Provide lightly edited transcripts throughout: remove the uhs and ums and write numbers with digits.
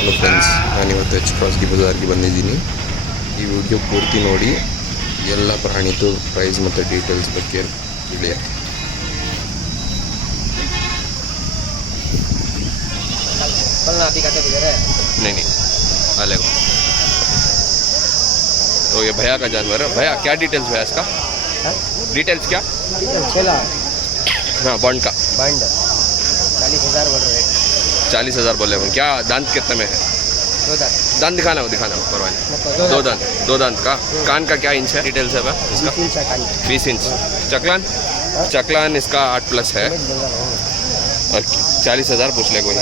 Hello friends, ನಾನಿವತ್ತು H ಕ್ರಾಸ್ಗೆ ಬಜಾರ್ಗೆ ಬಂದಿದ್ದೀನಿ. ಈ ವಿಡಿಯೋ ಪೂರ್ತಿ ನೋಡಿ, ಎಲ್ಲ ಪ್ರಾಣಿದು ಪ್ರೈಸ್ ಮತ್ತು ಡೀಟೇಲ್ಸ್ ಬಗ್ಗೆ ತಿಳಿಯ. नहीं अलग तो ये भैया का जानवर है. भैया क्या डिटेल्स भैया इसका? डिटेल्स क्या? हाँ बॉन्ड का 40,000 बोल रहे. 40,000 बोले हम. क्या दांत कितने में है? 2 दांत. दांत दिखाना परवाह नहीं. 2 दांत का. कान का क्या इंच है? डिटेल्स है भैया इसका? 20 इंच. चकलान इसका 8+ है और 40,000 पूछ ले कोई.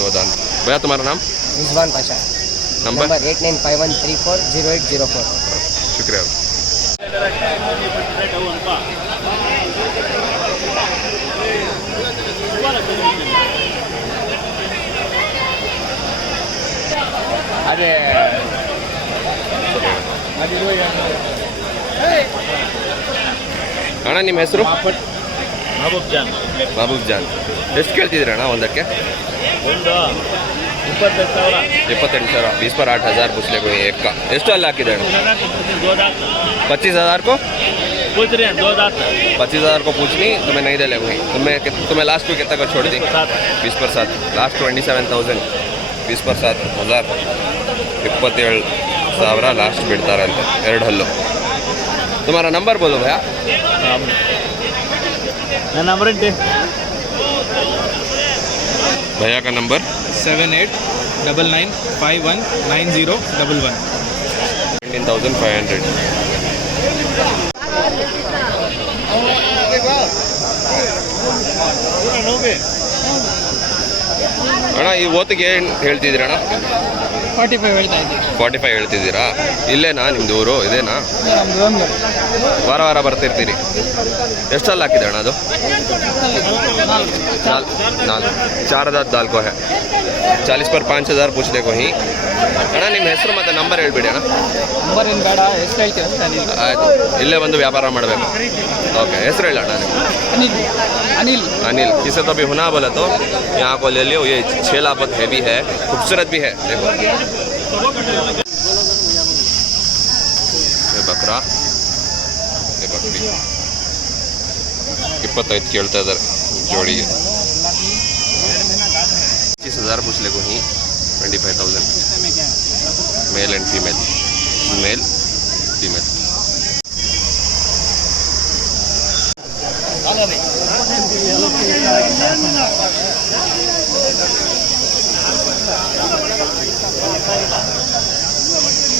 2 दांत. भैया तुम्हारा नाम? रिजवान पाशा. नंबर 8951340804. शुक्रिया. अरे ಅಣ್ಣ ನಿಮ್ಮ ಹೆಸರು? ಬಾಬುಬ್ ಜಾನ್. ಎಷ್ಟು ಕೇಳ್ತಿದ್ದೀರ ಅಣ್ಣ ಒಂದಕ್ಕೆ? ಒಂದು 28,000. 28,000. 20 पर 8,000 पूछ ले कोई एक का. ಎಷ್ಟು ಅಲ್ಲಿ ಹಾಕಿದೆ ಅಣ್ಣ? 25,000 को? पूछ रहे हैं 2 दांत. 25,000 को पूछनी तुम्हें नहीं दे ले कोई. तुम्हें लास्ट को कितना का छोड़ दी? 20 पर 7. लास्ट 27,000. 20 पर 7,000. 27,000 लास्ट बिಡ್ತಾರಂತೆ. 2 ಹಲ್ಲು. तुम्हारा नंबर बोलो भैया. नंबर भैया का नंबर 7899519011. 19,500. ಅಣ್ಣ ಈ ಓತಿಗೆ ಏನು ಹೇಳ್ತಿದ್ದೀರಣ್ಣ? 45 ಹೇಳ್ತಾ ಇದ್ದೀವಿ. 45 ಹೇಳ್ತಿದ್ದೀರಾ? ಇಲ್ಲೇನಾ ನಿಮ್ದು ಊರು? ಇದೇನಾ? ವಾರ ವಾರ ಬರ್ತಿರ್ತೀರಿ. ಎಷ್ಟಲ್ಲಿ ಹಾಕಿದೆ ಅಣ್ಣ ಅದು? 4 दांत दाल को है. 40 पर 5,000 पूछ ले कोई. ಅಣ್ಣ ನಿಮ್ಮ ಹೆಸರು ಮತ್ತು ನಂಬರ್ ಹೇಳ್ಬಿಡಿ ಅಣ್ಣ. ನಂಬರ್ ಏನು ಬೇಡ, ಎಷ್ಟು ಹೇಳ್ತೀರ? ಆಯಿತು, ಇಲ್ಲೇ ಬಂದು ವ್ಯಾಪಾರ ಮಾಡಬೇಕು. ओके ಹೆಸರು ಹೇಳ ಅಣ್ಣ ನೀವು? अनिल. अनिल. किसे तो भी होना बोला तो यहाँ को ले लियो. ये 6 लापत हैवी है, खूबसूरत भी है. देखो ये बकरा, ये बकरी 25 ಕೇಳ್ತಾ ಇದ್ದಾರೆ ಜೋಡಿಗೆ. 25,000 पूछ ले कोई. 25,000 male and female. Male female.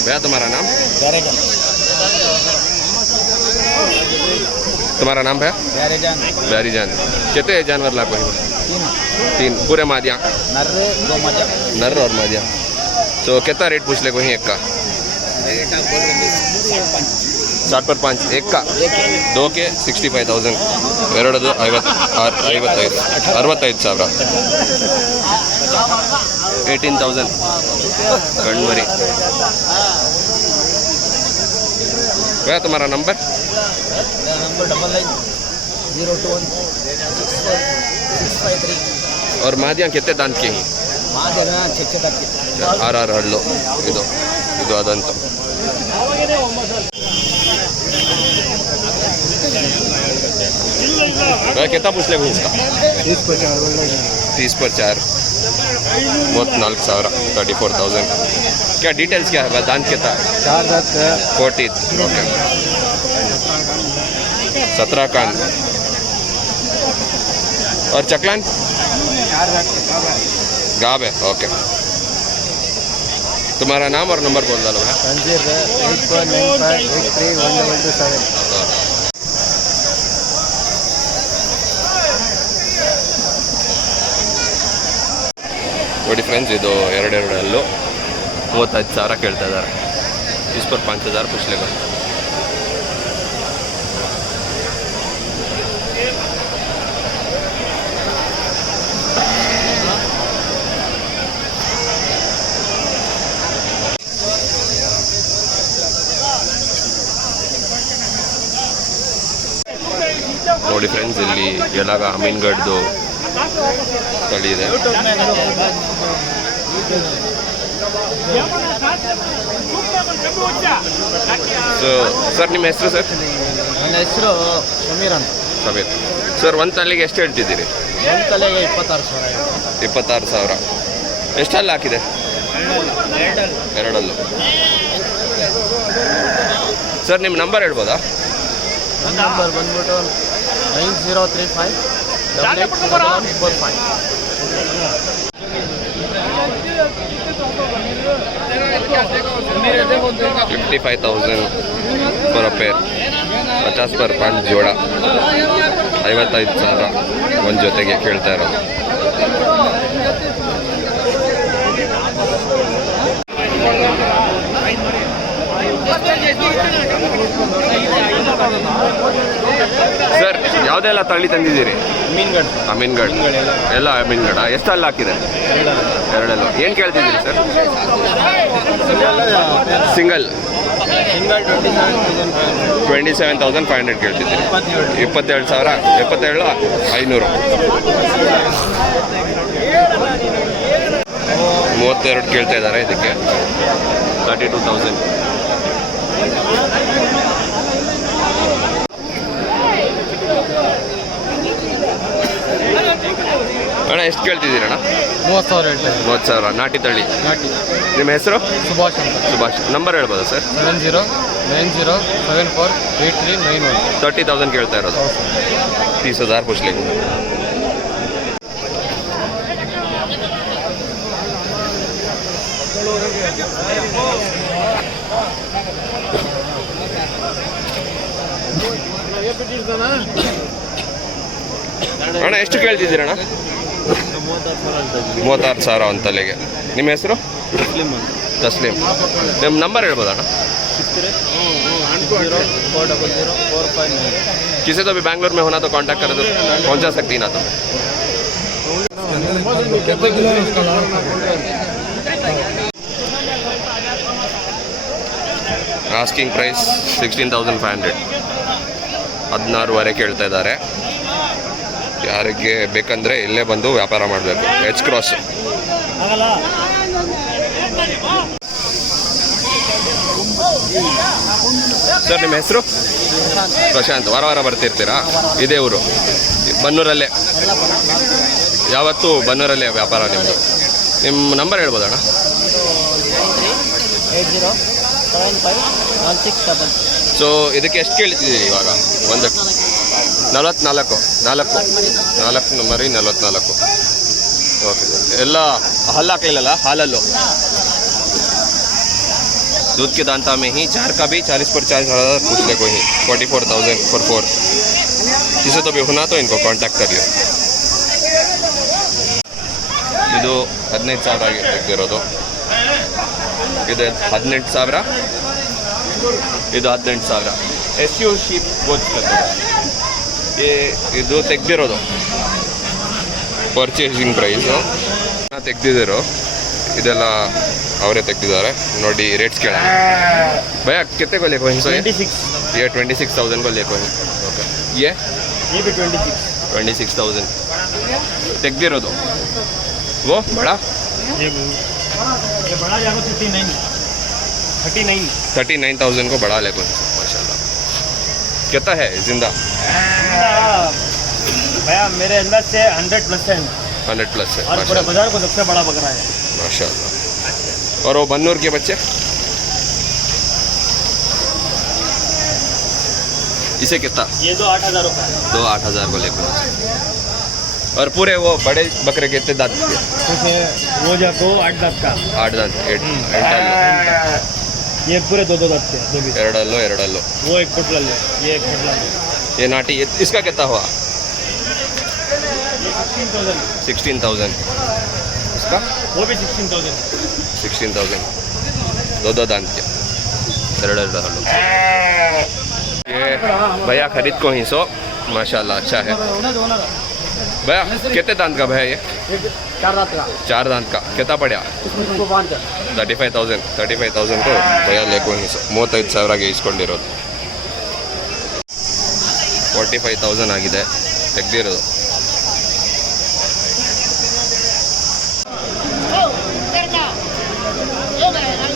भैया तुम्हारा नाम? तुम्हारा नाम भैया? ब्यारी जान. कितने जानवर ला कोई? 3 पूरे मादिया? नर और मादिया. तो कितना रेट पूछ ले कोई एक का? 60 पर 5 एक का. 2 के 65,000. 2 65,000. 18,000 गणमरी. भैया तुम्हारा नंबर? 9902164653. और मादिया कितने दांत के हैं? ಆರು ಹಳ್ಳು. ಇದು ಅದಂತ. कितना पूछ ले इसका? 30 पर 4. 34,000. 34,000. क्या डिटेल्स क्या है? दांत कितना? 4 दांत. 40. ओके. 17 कान. और चकलान? 4 दांत गाब है. ओके. तुम्हारा नाम और नंबर बोल दो भाई. संजीव 8495831127. ನೋಡಿ ಫ್ರೆಂಡ್ಸ್, ಇದು 2 ಹಲ್ಲು 35,000 ಕೇಳ್ತಾ ಇದ್ದಾರೆ. 20 पर 5,000 पूछ लेगा. ನೋಡಿ ಫ್ರೆಂಡ್ಸ್, ಇಲ್ಲಿ ಯಲಗ ಅಮೀನ್ಗಢದ್ದು ತಳಿ ಇದೆ. ಸೊ ಸರ್ ನಿಮ್ಮ ಹೆಸರು ಸರ್? ನನ್ನ ಹೆಸರು ಸಮೀರ್ ಅಂತ. ಸಮೀರ್ ಸರ್, ಒಂದು ತಲೆಗೆ ಎಷ್ಟು ಹೇಳ್ತಿದ್ದೀರಿ? ಒಂದು ತಲೆಗೆ 26,000. 26,000. ಎಷ್ಟಲ್ಲಿ ಹಾಕಿದೆ? ಎರಡಲ್ಲೂ. ಸರ್ ನಿಮ್ಮ ನಂಬರ್ ಹೇಳ್ಬೋದಾ? ನನ್ನ ನಂಬರ್ ಬಂದ್ಬಿಟ್ಟು 9035881145. 55,000 for a pair. 50 per point ಜೋಡ. 55,000 ಒಂದು ಜೊತೆಗೆ ಕೇಳ್ತಾ ಇರೋದು. ಸರ್ ಯಾವುದೆಲ್ಲ ತಳಿ ತಂದಿದ್ದೀರಿ? ಅಮೀನ್ಗಢ ಎಲ್ಲ ಅಮೀನ್ಗಢ. ಎಷ್ಟಲ್ಲಿ ಹಾಕಿದೆ? ಎರಡಲ್ಲ. ಏನು ಕೇಳ್ತಿದ್ದೀರಿ ಸರ್? ಸಿಂಗಲ್ 27,500 ಕೇಳ್ತಿದ್ದೀರಿ. 27,000. 27,500. 32 ಕೇಳ್ತಾ ಇದ್ದಾರೆ ಇದಕ್ಕೆ. 32,000. ಅಣ್ಣ ಎಷ್ಟು ಕೇಳ್ತಿದ್ದೀರಣ್ಣ? 30,000 ಹೇಳ್ತಾರೆ. 30,000 ನಾಟಿ ತಳಿ. ನಾಟಿ. ನಿಮ್ಮ ಹೆಸರು? ಸುಭಾಷ್ ಅಂತ. ಸುಭಾಷ್. ನಂಬರ್ ಹೇಳ್ಬೋದಾ ಸರ್? 7090748391. 30,000 ಕೇಳ್ತಾ ಇರೋದು. 30,000 ಪುಷ್ಲಿಂಗ್. ಅಣ್ಣ ಎಷ್ಟು ಕೇಳ್ತಿದ್ದೀರಣ್ಣ? 36,000 ಒಂದು ತಲೆಗೆ. ನಿಮ್ಮ ಹೆಸರು? ತಸ್ಲೀಮ್. ನಿಮ್ಮ ನಂಬರ್ ಹೇಳ್ಬೋದಣ್ಣ? 400400459. किसी तो भी बैंगलोर में होना तो कांटेक्ट कर दो, पहुंचा सकती ना तो. Asking price 16,500. 16,500 ಕೇಳ್ತಾ ಇದ್ದಾರೆ. ಯಾರಿಗೆ ಬೇಕಂದರೆ ಇಲ್ಲೇ ಬಂದು ವ್ಯಾಪಾರ ಮಾಡಬೇಕು. H cross. ಸರ್ ನಿಮ್ಮ ಹೆಸರು? ಪ್ರಶಾಂತ್. ವಾರ ವಾರ ಬರ್ತಿರ್ತೀರಾ? ಇದೇ ಊರು ಬನ್ನೂರಲ್ಲೇ? ಯಾವತ್ತೂ ಬನ್ನೂರಲ್ಲೇ ವ್ಯಾಪಾರ ನಿಮ್ಮದು? ನಿಮ್ಮ ನಂಬರ್ ಹೇಳ್ಬೋದಣ್ಣ? 80751677. ಸೊ ಇದಕ್ಕೆ ಎಷ್ಟು ಕೇಳ್ತಿದ್ದೀರಿ ಇವಾಗ? ಒಂದು 44. 4 ಮರಿ 44. ಓಕೆ. ಎಲ್ಲ ಹಲ್ಲು ಹಾಕಲಿಲ್ಲ? ಹಾಲಲ್ಲೂ दूध के दांता में ही 4 का भी 40 पर 40,000 पूछने को ही 44,000 for 4. जिसे तो भी होना तो इनको कांटेक्ट करिए. ಇದು 15,000 ತೆಗೆದಿರೋದು. ಇದು 18,000. ಇದು 18,000. SU ಶೀಪ್ ಗೋಚ್ ಇದು ತೆಗೆದಿರೋದು. ಪರ್ಚೇಸಿಂಗ್ ಪ್ರೈಸು ತೆಗೆದಿದ್ದೀರೋ ಇದೆಲ್ಲ ಅವರೇ ತೆಗೆದಿದ್ದಾರೆ ನೋಡಿ. ರೇಟ್ಸ್ ಕೇಳೋಣ. भैया कितने को लेको है? 26. ये 26,000 को लेको है. ओके. ये भी 26. 26,000 ತೆಗೆದಿರೋದು. वो बड़ा ये बड़ा जाएगा 39,000 को बड़ा लेको है. माशाल्लाह. कितना है जिंदा? भैया मेरे अंदर से 100+ है. 100+ है. और पूरे बाजार को सबसे बड़ा बकरा है. माशाल्लाह. और वो बन्नूर के बच्चे इसे कितना? ये तो 8,000 रुपये है. 8,000 को लेकर. और पूरे वो बड़े बकरे कितने दांत के? वो जाको 8 दांत का. 8 दांत. 8 ये पूरे 2 दांत के. ಎರಡಲ್ಲೋ. वो एक फुटला ले. ये एक फुटला ले. ये नाटी. इसका कितना हुआ? 16,000. इसका वो भी 16,000. 16,000. 2 दांत के. ಎರಡಲ್ಲೋ. ये भैया खरीद को ही सो. माशाल्लाह अच्छा है. भैया कितने दांत का भैया ये? 4 दांत का. 4 दांत का. कितना पड़ा? 35,000. 35,000 को भैया लेको ही सो. 35,000ಗೆ ಇಸ್ಕೊಂಡಿರೋದು. 45,000 ಆಗಿದೆ ತೆಗೆದಿರೋದು.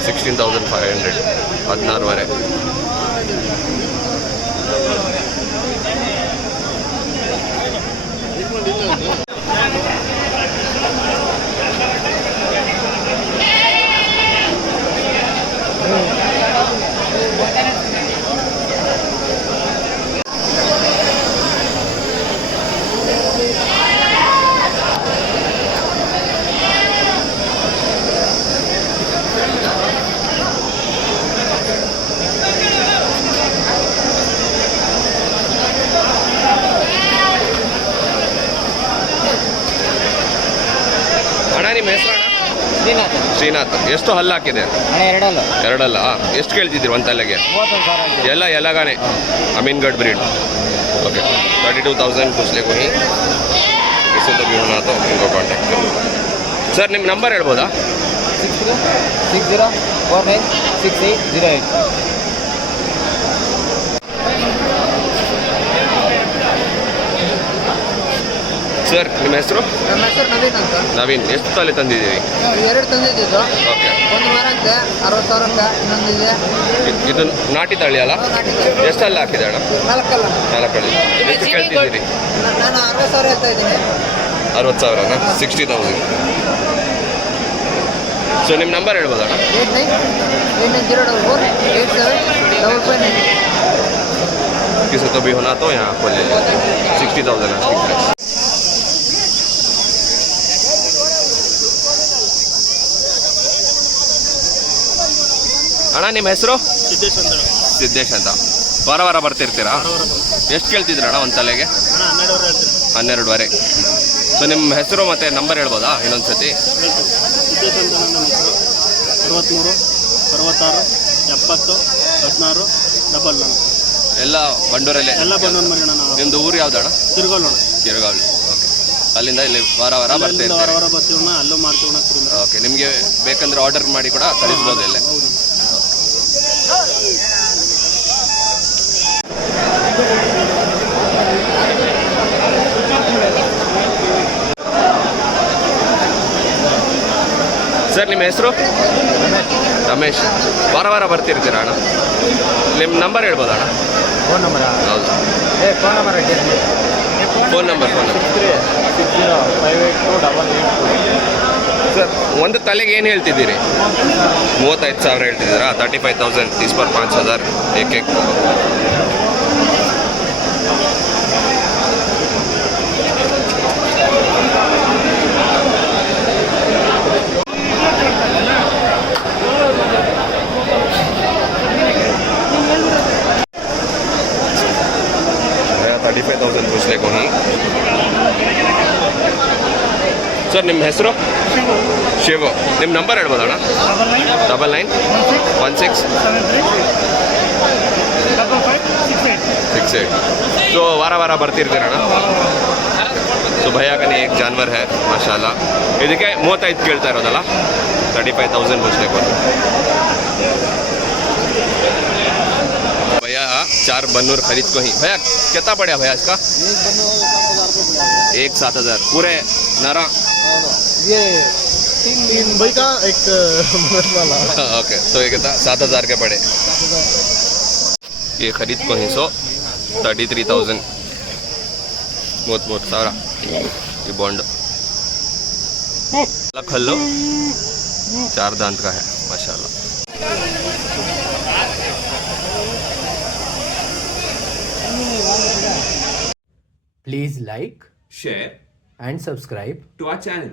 16,500 16,500 ಅಣ್ಣ ನಿಮ್ಮ ಹೆಸರು ಅಣ್ಣ ಶ್ರೀನಾಥ್ ಎಷ್ಟು ಹಲ್ಲು ಹಾಕಿದೆ ಎರಡಲ್ಲ ಎಷ್ಟು ಕೇಳ್ತಿದ್ದೀರಿ ಒಂದು ತಲೆಗೆ ಎಲ್ಲ ಎಲ್ಲಗಾನೆ ಅಮೀನ್ಗಢ ಬ್ರೀಡ್ ओके 32,000 पूछले को ही किसी तो भी होना तो उनको कांटेक्ट करो सर ನಿಮ್ಮ ನಂಬರ್ ಹೇಳ್ಬೋದಾ 60496808 ಸರ್ ನಿಮ್ಮ ಹೆಸರು ನಮ್ಮ ಹೆಸರು ನವೀನ್ ಅಂತ ನವೀನ್ ಎಷ್ಟು ತಲೆ ತಂದಿದ್ದೀವಿ ಎರಡು ತಂದಿದ್ದು ಓಕೆ ಒಂದು ವಾರಕ್ಕೆ 60,000ಕ್ಕೆ ಇನ್ನೊಂದಿದೆ ಇದು ನಾಟಿ ತಳಿ ಅಲ್ಲ ಎಷ್ಟು ಹಲ್ಲು ಹಾಕಿದೆ ಅಣ್ಣ ನಾಲ್ಕಲ್ಲ 4 ಹಳ್ಳಿ ಎಷ್ಟು ಕೇಳ್ತಿದ್ದೀರಿ ನಾನು 60,000 ಹೇಳ್ತಾ ಇದ್ದೀನಿ 60,000ನಾ 60,000 ಸೊ ನಿಮ್ಮ ನಂಬರ್ ಹೇಳ್ಬೋದಾ ಅಣ್ಣ 8989048755 किसी तो भी होना तो यहाँ पर ले 60,000 asking price ಅಣ್ಣ ನಿಮ್ಮ ಹೆಸರು ಸಿದ್ದೇಶ್ ಅಂತ ಸಿದ್ದೇಶ್ ಅಂತ ವಾರ ವಾರ ಬರ್ತಿರ್ತೀರಾ ಎಷ್ಟು ಕೇಳ್ತಿದ್ದೀರ ಅಣ್ಣ ಒಂದು ತಲೆಗೆ ಅಣ್ಣ 12 12.5 ಹೇಳ್ತೀನಿ ಸೊ ನಿಮ್ಮ ಹೆಸರು ಮತ್ತು ನಂಬರ್ ಹೇಳ್ಬೋದಾ ಇನ್ನೊಂದು ಸತಿ ಸಿದ್ದೇಶ್ ಅಂತ ನನ್ನ ಹೆಸರು 63 66 70 16 44 ಎಲ್ಲ ಬಂಡೂರಲ್ಲೇ ಎಲ್ಲ ಬಂದವನ್ ಮನೆ ಅಣ್ಣ ನಾವು ನಿಮ್ಮದು ಊರು ಯಾವ್ದು ಅಣ್ಣ ತಿರ್ಗೋಲ್ಲೋಣ ಕಿರಗಾವಳಿ ಓಕೆ ಅಲ್ಲಿಂದ ಇಲ್ಲಿ ವಾರ ವಾರ ವಾರ ಬರ್ತಿರ್ತೀರಿ ವಾರ ಬರ್ತೀವಣ್ಣ ಅಲ್ಲೂ ಮಾಡ್ತೀವಣ್ಣ ತಿರುಗಿ ಓಕೆ ನಿಮಗೆ ಬೇಕಂದ್ರೆ ಆರ್ಡರ್ ಮಾಡಿ ಕೂಡ ತರಿಸ್ಬೋದು ಇಲ್ಲೇ ಹೌದು ಸರ್ ನಿಮ್ಮ ಹೆಸರು ರಮೇಶ್ ವಾರ ವಾರ ಬರ್ತಿರ್ತೀರಾ ಅಣ್ಣ ನಿಮ್ಮ ನಂಬರ್ ಹೇಳ್ಬೋದಾ ಅಣ್ಣ ಫೋನ್ ನಂಬರಾ ಹೌದು phone number phone number sir ಒಂದು ತಲೆಗೆ ಏನು ಹೇಳ್ತಿದ್ದೀರಿ 35,000 ಹೇಳ್ತಿದ್ದೀರಾ 35,000 ಇಸ್ ಪರ್ 5,000 ಏಕ್ ಏಕ್ पूछले को ही ಸರ್ ನಿಮ್ಮ ಹೆಸರು ಶಿವ ನಿಮ್ಮ ನಂಬರ್ ಹೇಳ್ಬೋದಣ್ಣ 9916 ಸೊ ವಾರ ವಾರ ಬರ್ತಿರ್ತೀರಣ್ಣ ಸೊ ಭಯಾಕನೇ एक जानवर है माशाल्लाह ಇದಕ್ಕೆ 35 ಕೇಳ್ತಾ ಇರೋದಲ್ಲ 35,000 पूछले को भैया 4 बन्नूर खरीद को ही भैया कितना पड़ा भैया इसका एक 7,000 पूरे नरा ये तीन भाई का एक वाला ओके तो ये कितना 7,000 के पड़े ये खरीद को ही 33,000 बहुत सारा ये बॉन्ड खल्लो 4 दांत का है माशाल्लाह Please like, share and subscribe to our channel